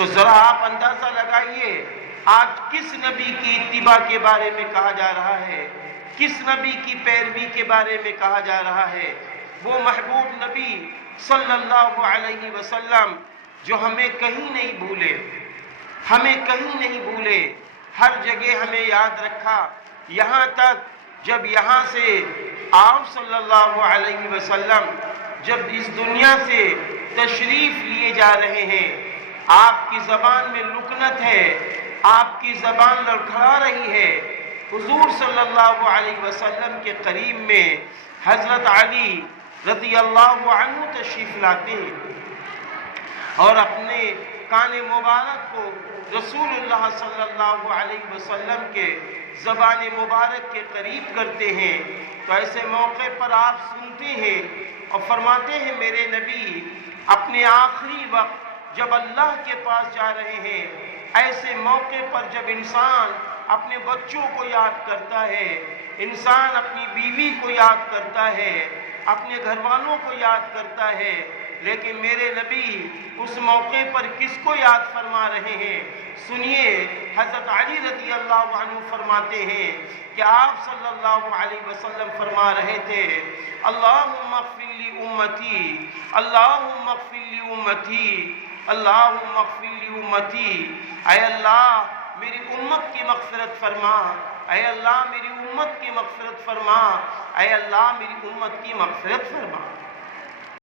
تو ذرا آپ اندازہ لگائیے آج کس نبی کی اتباع کے بارے میں کہا جا رہا ہے، کس نبی کی پیروی کے بارے میں کہا جا رہا ہے؟ وہ محبوب نبی صلی اللہ علیہ وسلم جو ہمیں کہیں نہیں بھولے، ہمیں کہیں نہیں بھولے، ہر جگہ ہمیں یاد رکھا، یہاں تک جب یہاں سے آپ صلی اللہ علیہ وسلم جب اس دنیا سے تشریف لیے جا رہے ہیں، آپ کی زبان میں لکنت ہے، آپ کی زبان لڑکھڑا رہی ہے۔ حضور صلی اللہ علیہ وسلم کے قریب میں حضرت علی رضی اللہ عنہ تشریف لاتے ہیں اور اپنے کان مبارک کو رسول اللہ صلی اللہ علیہ وسلم کے زبان مبارک کے قریب کرتے ہیں، تو ایسے موقع پر آپ سنتے ہیں اور فرماتے ہیں میرے نبی اپنے آخری وقت جب اللہ کے پاس جا رہے ہیں، ایسے موقع پر جب انسان اپنے بچوں کو یاد کرتا ہے، انسان اپنی بیوی کو یاد کرتا ہے، اپنے گھر والوں کو یاد کرتا ہے، لیکن میرے نبی اس موقع پر کس کو یاد فرما رہے ہیں؟ سنیے، حضرت علی رضی اللہ عنہ فرماتے ہیں کہ آپ صلی اللہ علیہ وسلم فرما رہے تھے اللہم اغفر لی امتی، اللہم اغفر لی امتی، اللہم اغفر لی امتی، اے اللہ میری امت کی مغفرت فرما، اے اللہ میری امت کی مغفرت فرما، اے اللہ میری امت کی مغفرت فرما۔